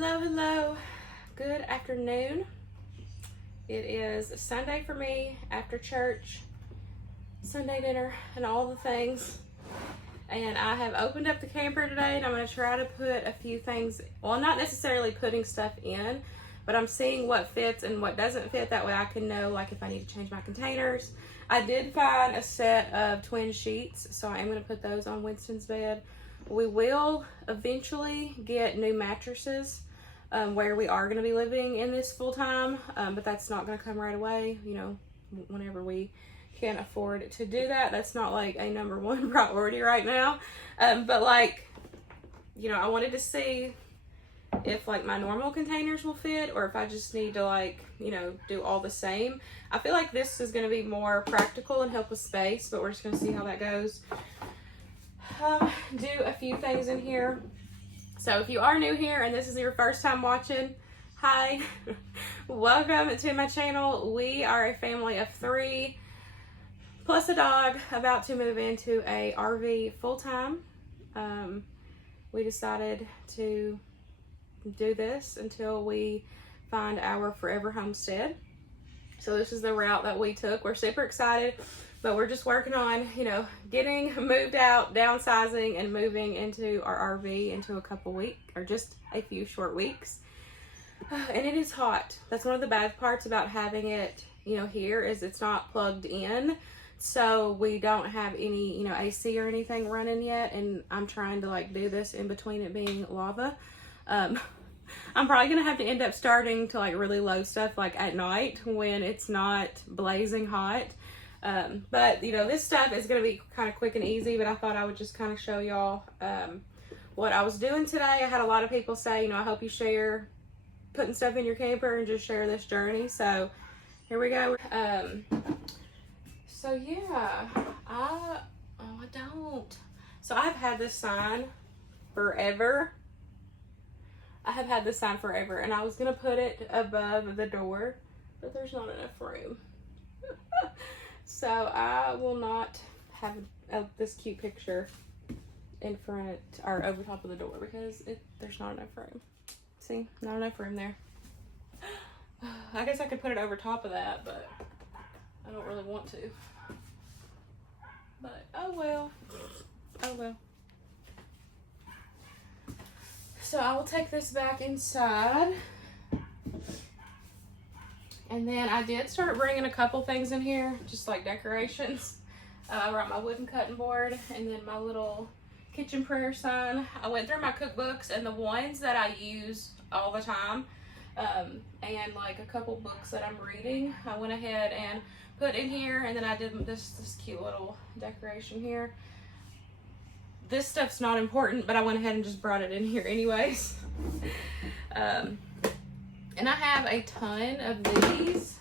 Hello, hello. Good afternoon. It is Sunday for me after church, Sunday dinner, and all the things. And I have opened up the camper today, and I'm going to try to put a few things, well, not necessarily putting stuff in, but I'm seeing what fits and what doesn't fit. That way I can know, like, if I need to change my containers. I did find a set of twin sheets, so I am going to put those on Winston's bed. We will eventually get new mattresses where we are going to be living in this full time, but that's not going to come right away, you know, whenever we can afford to do that. That's not like a number one priority right now, but like, you know, I wanted to see if like my normal containers will fit or if I just need to, like, you know, do all the same. I feel like this is going to be more practical and help with space, but we're just going to see how that goes. Do a few things in here. So if you are new here and this is your first time watching, hi. Welcome to my channel. We are a family of 3 plus a dog about to move into a RV full-time. We decided to do this until we find our forever homestead. So this is the route that we took. We're super excited, but we're just working on, you know, getting moved out, downsizing, and moving into our RV into a couple weeks, or just a few short weeks. And it is hot. That's one of the bad parts about having it, you know, here is it's not plugged in. So we don't have any, you know, AC or anything running yet. And I'm trying to like do this in between it being lava. I'm probably gonna have to end up starting to like really low stuff like at night when it's not blazing hot. But you know, this stuff is gonna be kind of quick and easy, but I thought I would just kind of show y'all what I was doing today. I had a lot of people say, you know, I hope you share putting stuff in your camper and just share this journey. So here we go. So yeah, I don't. So I've had this sign forever. I have had this sign forever, and I was gonna put it above the door, but there's not enough room. So I will not have this cute picture in front or over top of the door because there's not enough room. See, not enough room there. I guess I could put it over top of that, but I don't really want to. But oh well. Oh well. So I will take this back inside. And then I did start bringing a couple things in here, just like decorations. I brought my wooden cutting board and then my little kitchen prayer sign. I went through my cookbooks and the ones that I use all the time, and like a couple books that I'm reading, I went ahead and put in here. And then I did this cute little decoration here. This stuff's not important, but I went ahead and just brought it in here anyways. And I have a ton of these,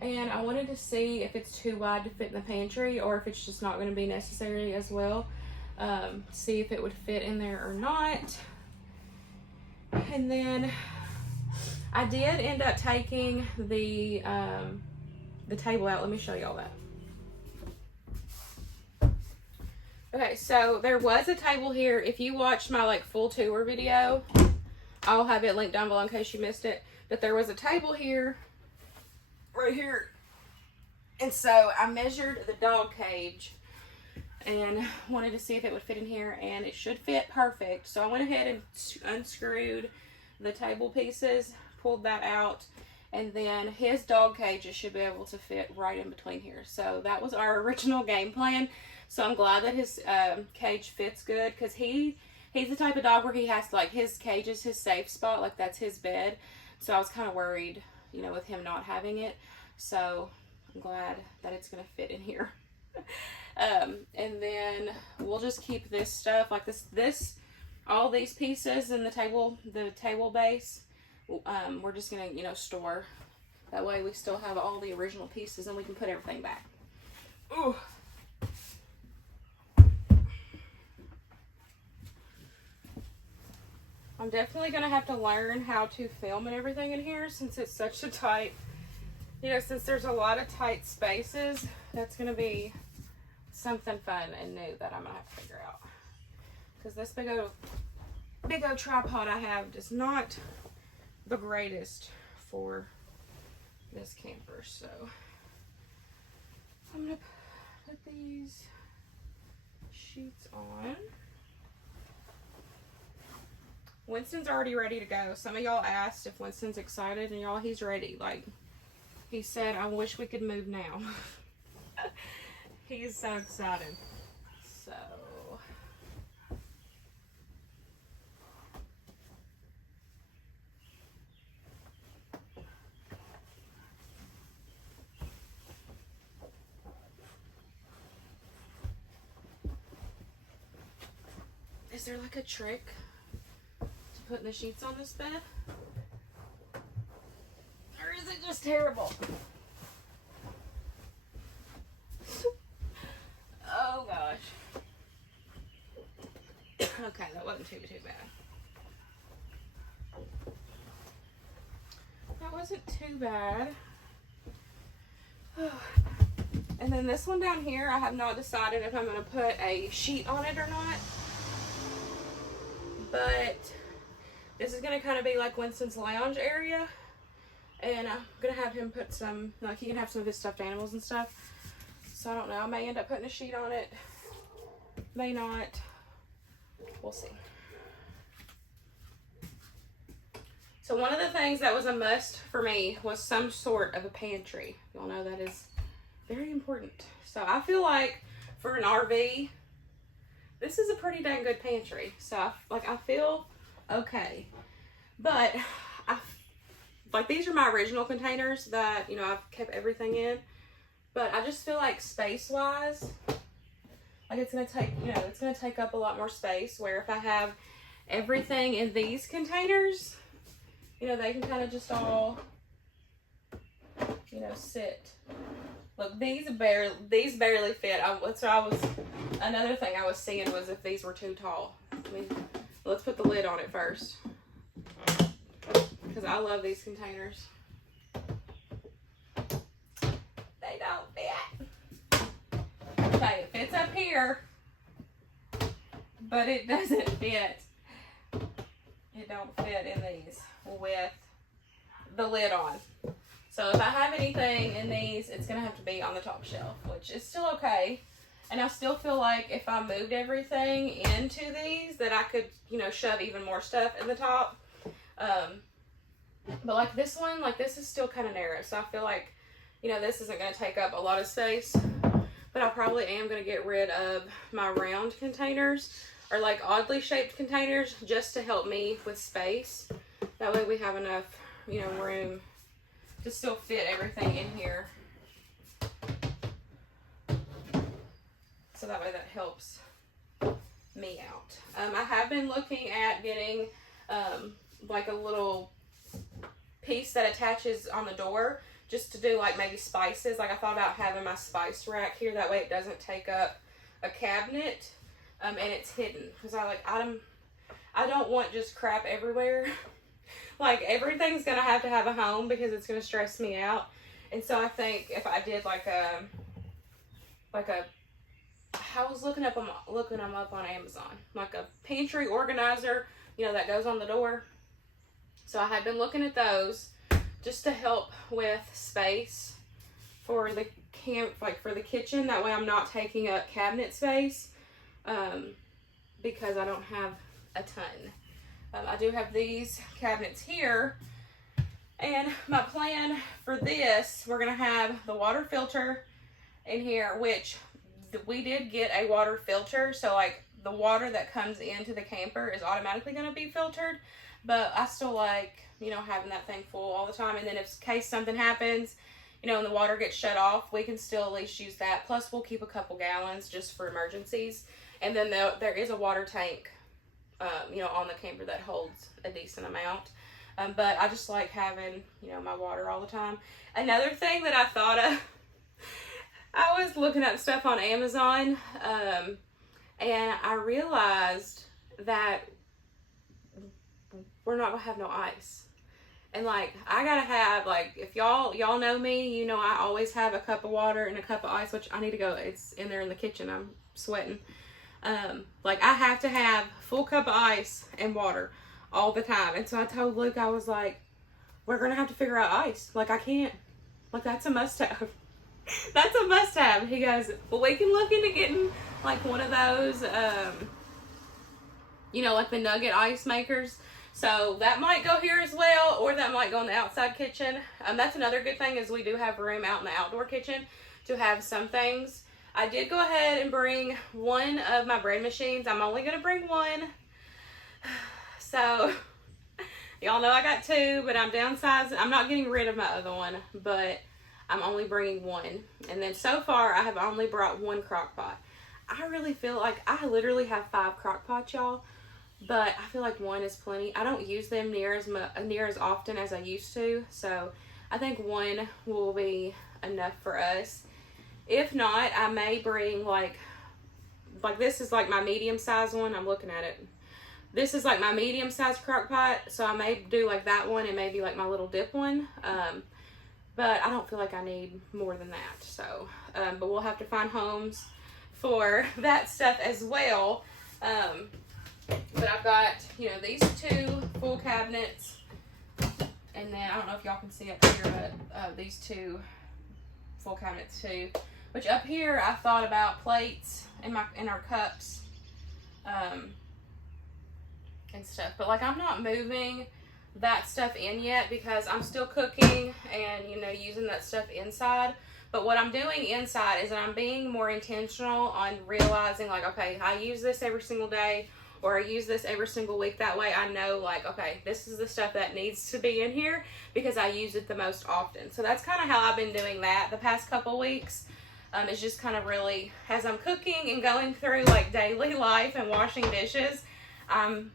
and I wanted to see if it's too wide to fit in the pantry or if it's just not going to be necessary as well. See if it would fit in there or not. And then I did end up taking the table out. Let me show y'all that. Okay, so there was a table here. If you watched my like full tour video, I'll have it linked down below in case you missed it. But there was a table here, right here. And so I measured the dog cage and wanted to see if it would fit in here, and it should fit perfect. So I went ahead and unscrewed the table pieces, pulled that out, and then his dog cages should be able to fit right in between here. So that was our original game plan. So I'm glad that his cage fits good, because he's the type of dog where he has to, like, his cage is his safe spot, like that's his bed. So I was kind of worried, you know, with him not having it. So I'm glad that it's going to fit in here. And then we'll just keep this stuff like this, all these pieces in the table base. We're just going to, you know, store. That way we still have all the original pieces and we can put everything back. Ooh. I'm definitely going to have to learn how to film and everything in here since it's such a tight, you know, since there's a lot of tight spaces. That's going to be something fun and new that I'm going to have to figure out. Because this big old big old tripod I have is not the greatest for this camper, so I'm gonna put these sheets on. Winston's already ready to go. Some of y'all asked if Winston's excited, and y'all, he's ready. Like, he said, I wish we could move now. He's so excited. So is there like a trick to putting the sheets on this bed? Or is it just terrible? Oh gosh. Okay, that wasn't too bad. That wasn't too bad. And then this one down here, I have not decided if I'm going to put a sheet on it or not. But this is going to kind of be like Winston's lounge area. And I'm going to have him put some, like he can have some of his stuffed animals and stuff. So I don't know, I may end up putting a sheet on it. May not. We'll see. So one of the things that was a must for me was some sort of a pantry. Y'all know that is very important. So I feel like for an RV, this is a pretty dang good pantry. So I feel okay. But these are my original containers that, you know, I've kept everything in. But I just feel like space-wise, like it's going to take, you know, it's going to take up a lot more space, where if I have everything in these containers, you know, they can kind of just all, you know, sit. Look, these barely fit. Another thing I was seeing was if these were too tall. I mean, let's put the lid on it first, because I love these containers. They don't fit. Okay, it fits up here, but it doesn't fit. It don't fit in these with the lid on. So if I have anything in these, it's gonna have to be on the top shelf, which is still okay. And I still feel like if I moved everything into these, that I could, you know, shove even more stuff in the top. But like this one, like this is still kind of narrow, so I feel like, you know, this isn't going to take up a lot of space, but I probably am going to get rid of my round containers, or like oddly shaped containers, just to help me with space. That way we have enough, you know, room to still fit everything in here. So that way that helps me out. I have been looking at getting like a little piece that attaches on the door, just to do like maybe spices. Like I thought about having my spice rack here, that way it doesn't take up a cabinet, and it's hidden, because I don't want just crap everywhere. Like everything's gonna have to have a home, because it's gonna stress me out. And so I think if I did I was looking them up on Amazon, like a pantry organizer, you know, that goes on the door. So I had been looking at those just to help with space for the for the kitchen. That way I'm not taking up cabinet space, because I don't have a ton. I do have these cabinets here, and my plan for this, we're gonna have the water filter in here, which we did get a water filter, so like the water that comes into the camper is automatically going to be filtered, but I still like, you know, having that thing full all the time. And then in case something happens, you know, and the water gets shut off, we can still at least use that. Plus we'll keep a couple gallons just for emergencies. And then there is a water tank, you know, on the camper that holds a decent amount. But I just like having, you know, my water all the time. Another thing that I thought of, I was looking at stuff on Amazon, and I realized that we're not gonna have no ice. And like, I gotta have, like, if y'all know me, you know I always have a cup of water and a cup of ice, which I need to go, it's in there in the kitchen, I'm sweating. Like I have to have full cup of ice and water all the time. And so I told Luke, I was like, we're going to have to figure out ice. Like I can't, like that's a must have. That's a must have. He goes, well, we can look into getting like one of those, you know, like the nugget ice makers. So that might go here as well, or that might go in the outside kitchen. That's another good thing is we do have room out in the outdoor kitchen to have some things. I did go ahead and bring one of my bread machines. I'm only going to bring one. So y'all know I got two, but I'm downsizing. I'm not getting rid of my other one, but I'm only bringing one. And then so far I have only brought one crock pot. I really feel like I literally have 5 crock pots, y'all. But I feel like one is plenty. I don't use them near as often as I used to. So I think one will be enough for us. If not, I may bring like this is like my medium size one. I'm looking at it. This is like my medium size crock pot. So I may do like that one and maybe like my little dip one. But I don't feel like I need more than that. So, but we'll have to find homes for that stuff as well. But I've got, you know, these 2 full cabinets, and then I don't know if y'all can see up here, but these 2 full cabinets too. Which up here I thought about plates in our cups, and stuff. But like I'm not moving that stuff in yet because I'm still cooking and, you know, using that stuff inside. But what I'm doing inside is that I'm being more intentional on realizing like, okay, I use this every single day, or I use this every single week. That way I know like, okay, this is the stuff that needs to be in here because I use it the most often. So that's kind of how I've been doing that the past couple weeks. It's just kind of really, as I'm cooking and going through like daily life and washing dishes, I'm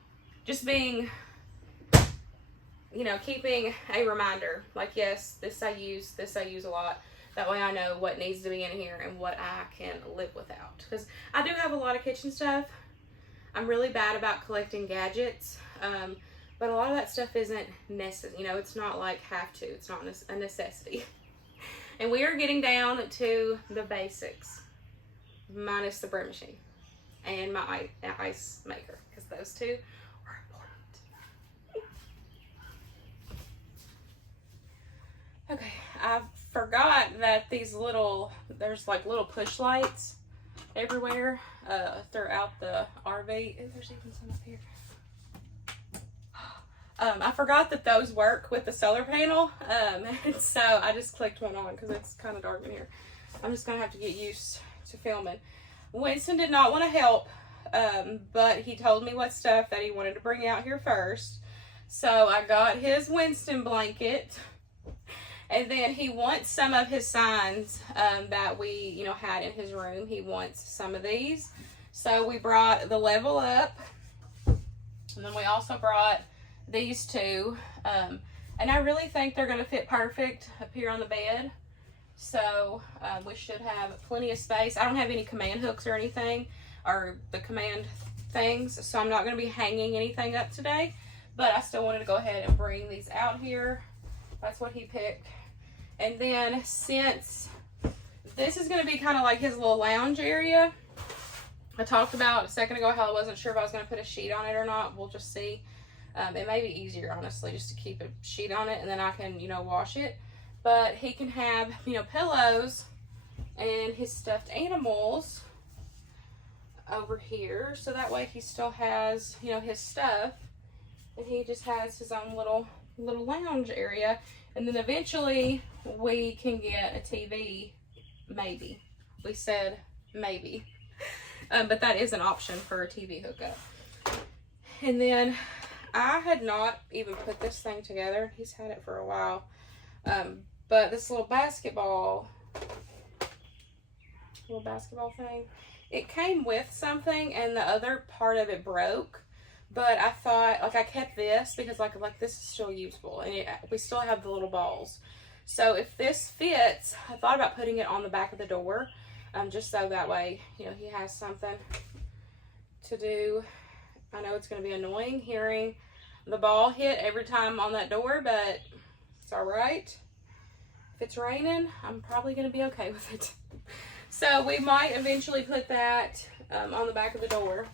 just being, you know, keeping a reminder. Like, yes, this I use a lot. That way I know what needs to be in here and what I can live without. Because I do have a lot of kitchen stuff. I'm really bad about collecting gadgets, but a lot of that stuff isn't necessary. You know, it's not like have to. It's not a necessity. And we are getting down to the basics, minus the bread machine and my ice maker, because those 2 are important. Okay, I forgot that there's like little push lights everywhere throughout the RV. And there's even some up here. I forgot that those work with the solar panel, and so I just clicked one on because it's kind of dark in here. I'm just gonna have to get used to filming. Winston did not want to help, but he told me what stuff that he wanted to bring out here first. So I got his Winston blanket. And then he wants some of his signs that we, you know, had in his room. He wants some of these. So we brought the Level Up. And then we also brought these 2. And I really think they're going to fit perfect up here on the bed. So we should have plenty of space. I don't have any command hooks or anything, or the command things. So I'm not going to be hanging anything up today. But I still wanted to go ahead and bring these out here. That's what he picked. And then since this is going to be kind of like his little lounge area, I talked about a second ago how I wasn't sure if I was going to put a sheet on it or not. We'll just see. It may be easier, honestly, just to keep a sheet on it and then I can, you know, wash it. But he can have, you know, pillows and his stuffed animals over here. So that way he still has, you know, his stuff. And he just has his own little lounge area. And then eventually we can get a TV, maybe. We said maybe. But that is an option for a TV hookup. And then I had not even put this thing together. He's had it for a while. But this little basketball thing, it came with something and the other part of it broke. But I thought, like, I kept this because, like this is still usable. And we still have the little balls. So if this fits, I thought about putting it on the back of the door. Just so that way, you know, he has something to do. I know it's going to be annoying hearing the ball hit every time on that door, but it's all right. If it's raining, I'm probably going to be okay with it. So we might eventually put that on the back of the door.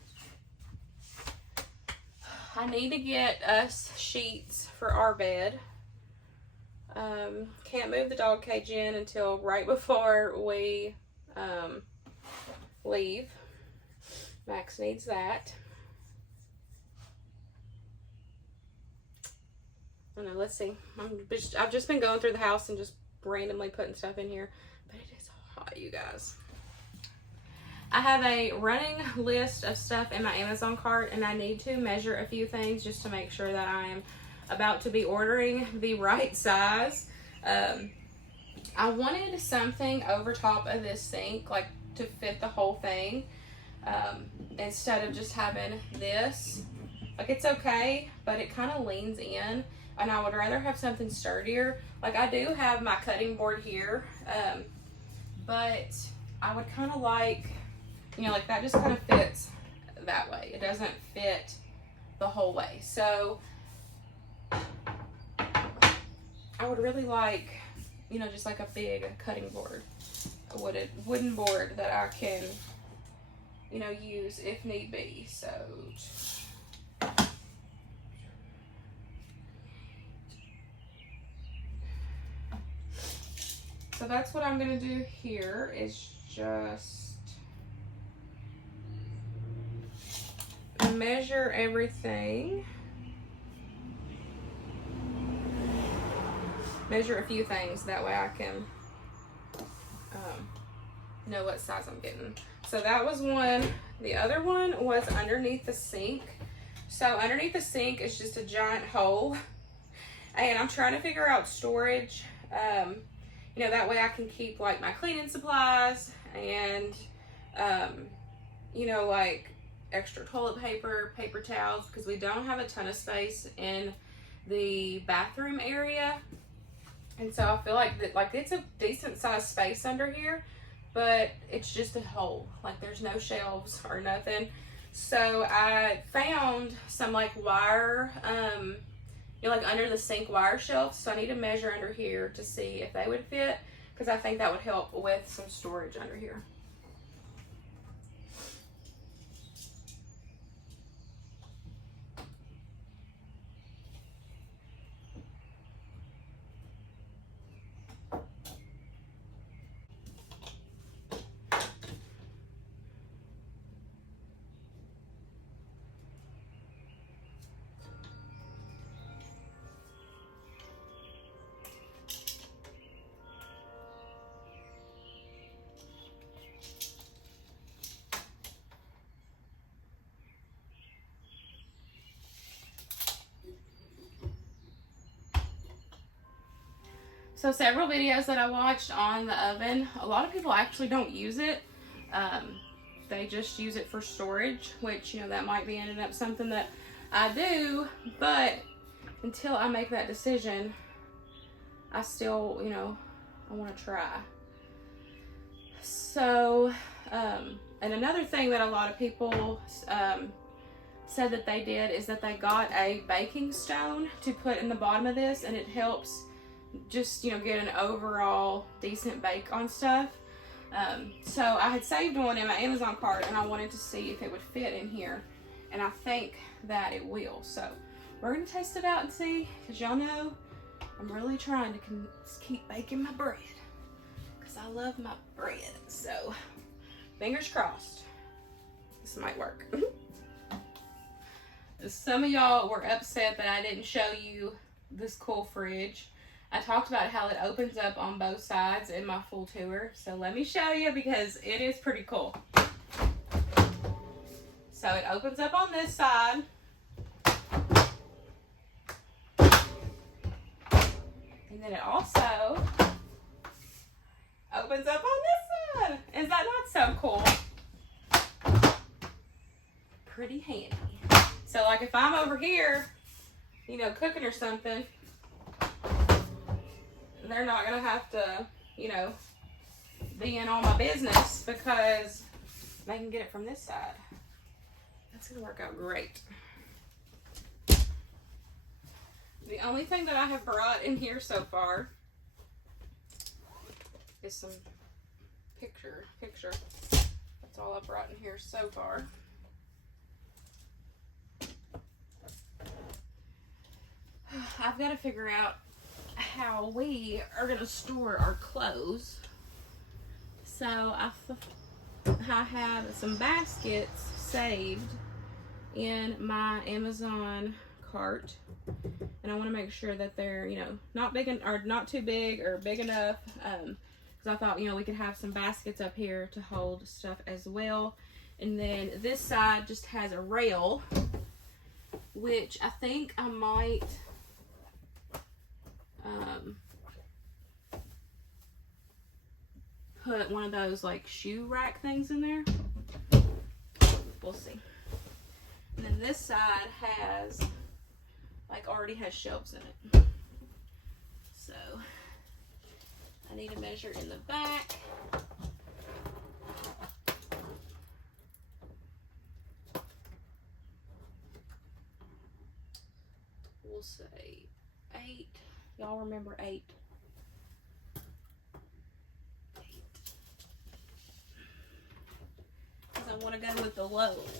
I need to get us sheets for our bed. Can't move the dog cage in until right before we leave. Max needs that. I don't know, let's see. I've just been going through the house and just randomly putting stuff in here, but it is hot, you guys. I have a running list of stuff in my Amazon cart, and I need to measure a few things just to make sure that I am about to be ordering the right size. I wanted something over top of this sink, like to fit the whole thing, instead of just having this. Like, it's okay, but it kind of leans in, and I would rather have something sturdier. Like, I do have my cutting board here, but I would kind of like, you know, like that just kind of fits that way. It doesn't fit the whole way. So I would really like, you know, just like a big cutting board, a wooden board that I can, you know, use if need be. So that's what I'm gonna do here, is just measure everything. Measure a few things, that way I can know what size I'm getting. So that was one. The other one was underneath the sink. So underneath the sink is just a giant hole, and I'm trying to figure out storage. You know, that way I can keep like my cleaning supplies and you know, like extra toilet paper, paper towels, because we don't have a ton of space in the bathroom area. And so I feel like that, like, it's a decent sized space under here, but it's just a hole. Like, there's no shelves or nothing. So I found some like wire, you know, like under the sink wire shelves. So I need to measure under here to see if they would fit, because I think that would help with some storage under here. So several videos that I watched on the oven, a lot of people actually don't use it. They just use it for storage, which, you know, that might be ending up something that I do, but until I make that decision, I still, you know, I want to try. So, and another thing that a lot of people said that they did is that they got a baking stone to put in the bottom of this, and it helps just, you know, get an overall decent bake on stuff. So I had saved one in my Amazon cart, and I wanted to see if it would fit in here, and I think that it will. So we're gonna test it out and see, because y'all know I'm really trying to keep baking my bread, because I love my bread. So fingers crossed this might work. Some of y'all were upset that I didn't show you this cool fridge. I talked about how it opens up on both sides in my full tour. So let me show you, because it is pretty cool. So it opens up on this side. And then it also opens up on this side. Is that not so cool? Pretty handy. So like if I'm over here, you know, cooking or something, they're not gonna have to, you know, be in all my business, because they can get it from this side. That's gonna work out great. The only thing that I have brought in here so far is some picture. That's all I've brought in here so far. I've got to figure out how we are going to store our clothes. So I have some baskets saved in my Amazon cart, and I want to make sure that they're, you know, not big or not too big or big enough, because I thought, you know, we could have some baskets up here to hold stuff as well. And then this side just has a rail, which I think I might put one of those like shoe rack things in there. We'll see. And then this side has already has shelves in it. So I need a measure in the back. We'll say 8. Y'all remember 8? 8. Because I want to go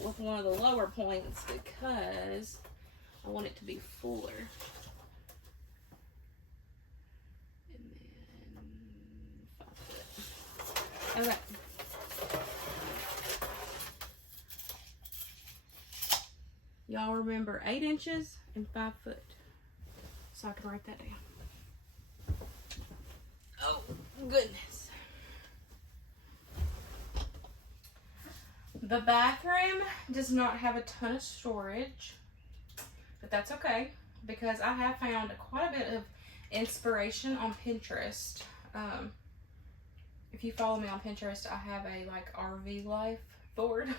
with one of the lower points because I want it to be fuller. And then 5 foot. Okay. Y'all remember 8 inches and 5 foot. So I can write that down. Oh, goodness. The bathroom does not have a ton of storage, but that's okay because I have found quite a bit of inspiration on Pinterest. If you follow me on Pinterest, I have a RV life board.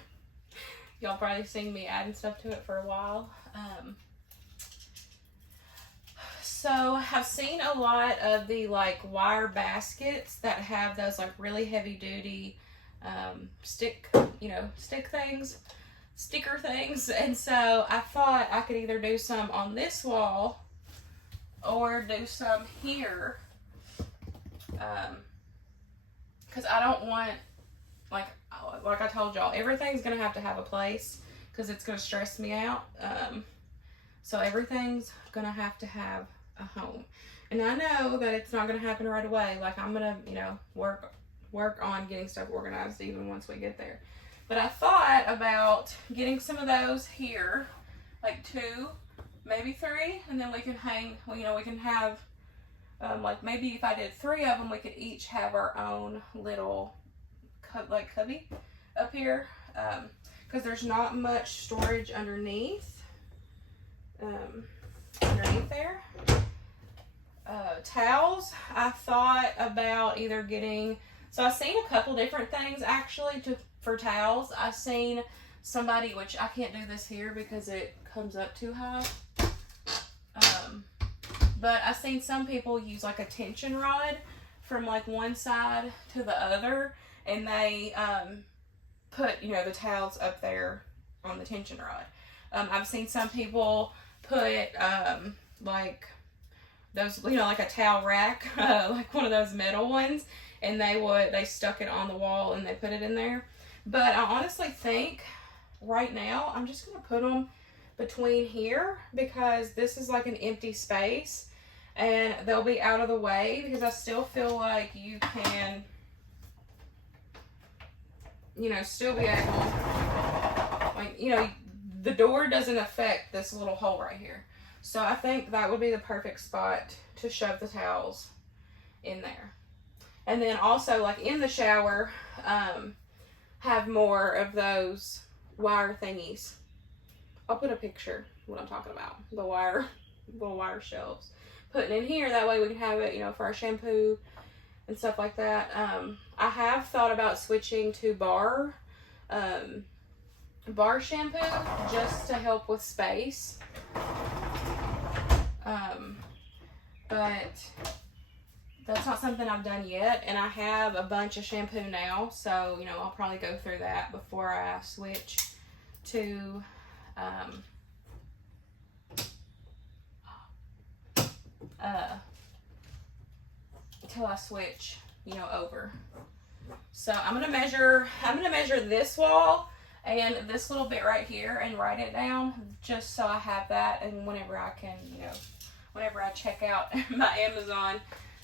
Y'all probably seen me adding stuff to it for a while. So I've seen a lot of the wire baskets that have those really heavy duty sticker things, and so I thought I could either do some on this wall or do some here, because I don't want like I told y'all, everything's gonna have to have a place because it's gonna stress me out. So everything's gonna have to have a home, and I know that it's not gonna happen right away. I'm gonna work on getting stuff organized even once we get there. But I thought about getting some of those here, 2, maybe 3, and then we can hang. We can have maybe if I did 3 of them, we could each have our own little cubby up here, because there's not much storage underneath there. Towels, I thought about either getting, so I've seen a couple different things actually for towels. I've seen somebody, which I can't do this here because it comes up too high, but I've seen some people use a tension rod from one side to the other, and they put the towels up there on the tension rod. I've seen some people put those, a towel rack, one of those metal ones, and they stuck it on the wall and they put it in there. But I honestly think right now I'm just gonna put them between here because this is an empty space and they'll be out of the way, because I still feel like you can still be able, the door doesn't affect this little hole right here. So I think that would be the perfect spot to shove the towels in there. And then also in the shower, have more of those wire thingies. I'll put a picture of what I'm talking about. The little wire shelves. Putting in here, that way we can have it, for our shampoo and stuff like that. I have thought about switching to bar shampoo just to help with space. But that's not something I've done yet, and I have a bunch of shampoo now, so I'll probably go through that before I switch to until I switch over. So I'm gonna measure this wall and this little bit right here and write it down just so I have that, and whenever I can, you know, whenever I check out my Amazon,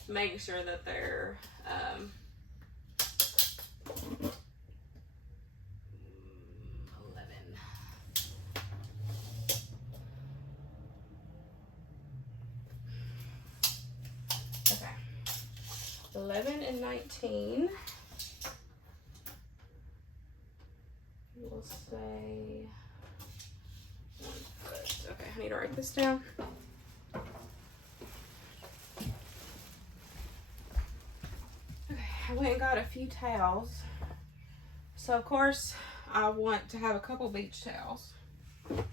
make sure that they're 11 and 19. We'll say 1 foot. Okay, I need to write this down. Okay, I went and got a few towels. So of course I want to have a couple beach towels for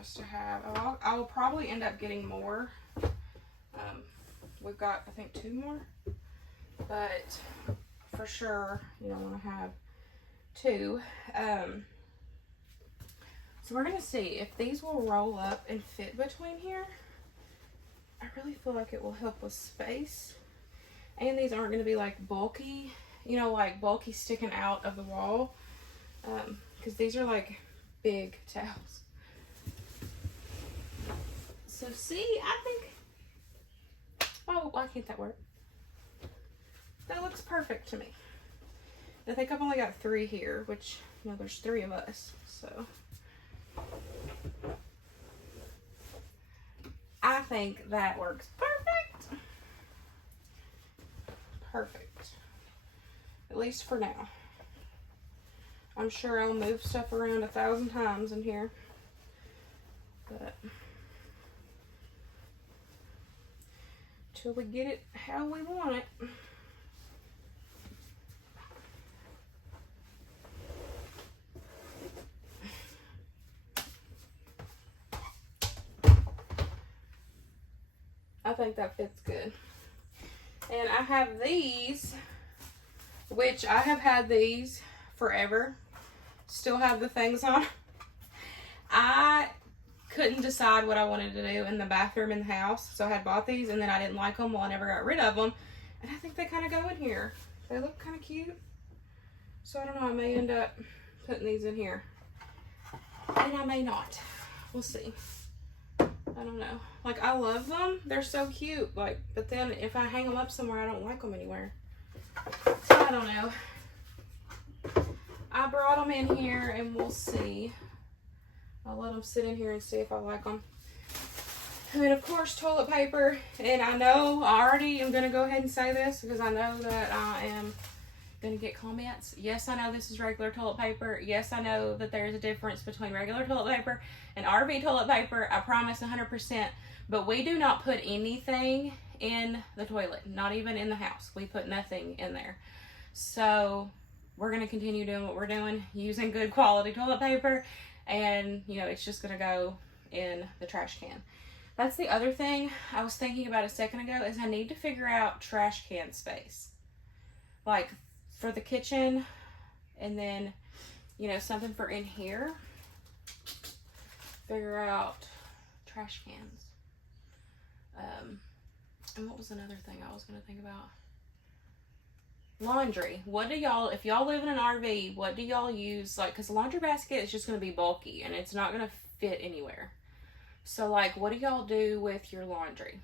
us to have. I will probably end up getting more. We've got, I think, 2 more, but for sure, you don't want to have 2. So we're going to see if these will roll up and fit between here. I really feel like it will help with space. And these aren't going to be like bulky, you know, like bulky sticking out of the wall. Because these are like big towels. So see, I think, oh, why can't that work? That looks perfect to me. I think I've only got 3 here, which, you know, there's 3 of us, so. I think that works perfect. Perfect. At least for now. I'm sure I'll move stuff around 1,000 times in here, but till we get it how we want it. I think that fits good. And I have these, which I have had these forever. Still have the things on. I couldn't decide what I wanted to do in the bathroom in the house, so I had bought these and then I didn't like them. Well, I never got rid of them, and I think they kind of go in here. They look kind of cute, so I don't know, I may end up putting these in here, and I may not. We'll see. I don't know. Like, I love them, they're so cute, like, but then if I hang them up somewhere, I don't like them anywhere, so I don't know. I brought them in here and we'll see. I'll let them sit in here and see if I like them. And then, of course, toilet paper. And I know, I already am going to go ahead and say this because I know that I am going to get comments. Yes, I know this is regular toilet paper. Yes, I know that there's a difference between regular toilet paper and RV toilet paper. I promise 100%. But we do not put anything in the toilet. Not even in the house. We put nothing in there. So we're going to continue doing what we're doing. Using good quality toilet paper. And, you know, it's just going to go in the trash can. That's the other thing I was thinking about a second ago, is I need to figure out trash can space. Like, for the kitchen, and then, you know, something for in here. Figure out trash cans. And what was another thing I was going to think about? Laundry. What do y'all, if y'all live in an RV, what do y'all use? Like, because the laundry basket is just going to be bulky and it's not going to fit anywhere. So, like, what do y'all do with your laundry?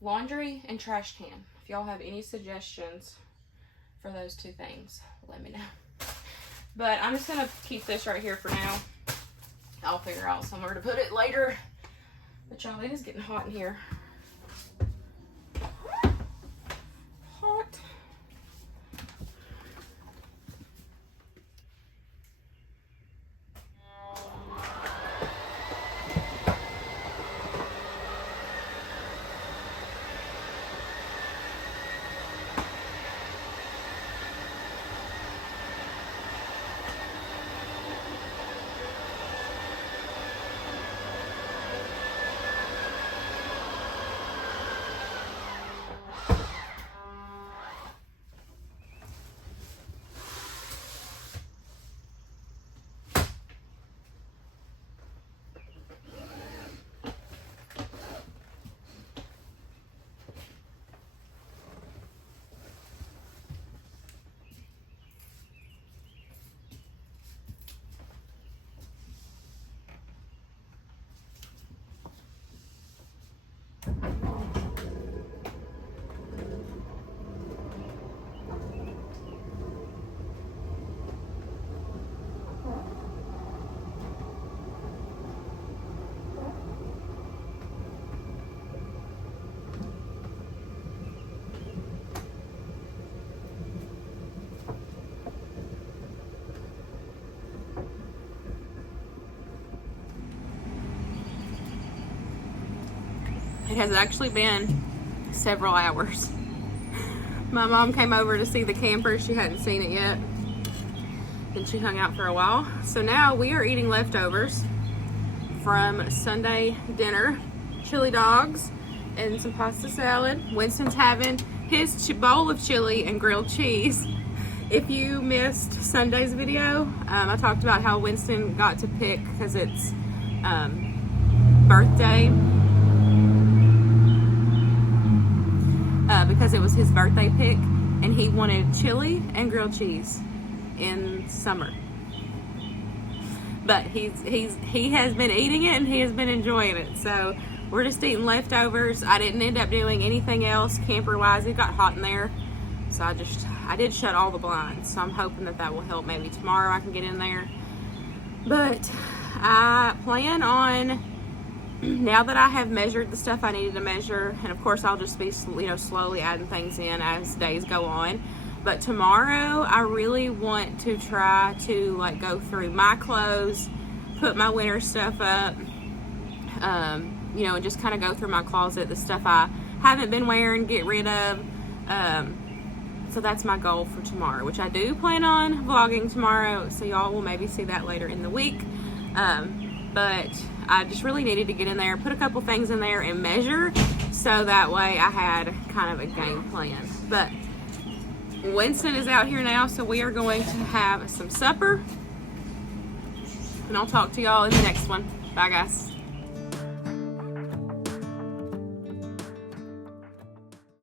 Laundry and trash can. If y'all have any suggestions for those 2 things, let me know. But I'm just going to keep this right here for now. I'll figure out somewhere to put it later. But y'all, it is getting hot in here. Hot. It has actually been several hours. My mom came over to see the camper. She hadn't seen it yet. And she hung out for a while. So now we are eating leftovers from Sunday dinner. Chili dogs and some pasta salad. Winston's having his bowl of chili and grilled cheese. If you missed Sunday's video, I talked about how Winston got to pick, because it's birthday, because it was his birthday pick, and he wanted chili and grilled cheese in summer. But he has been eating it and he has been enjoying it. So we're just eating leftovers. I didn't end up doing anything else camper wise. It got hot in there, so I did shut all the blinds. So I'm hoping that will help. Maybe tomorrow I can get in there. But I plan on, now that I have measured the stuff I needed to measure, and of course I'll just be slowly adding things in as days go on. But tomorrow I really want to try to like go through my clothes, put my winter stuff up, and just kind of go through my closet, the stuff I haven't been wearing, get rid of. So that's my goal for tomorrow, which I do plan on vlogging tomorrow, so y'all will maybe see that later in the week. But I just really needed to get in there, put a couple things in there and measure, so that way I had kind of a game plan. But Winston is out here now, so we are going to have some supper, and I'll talk to y'all in the next one. Bye guys.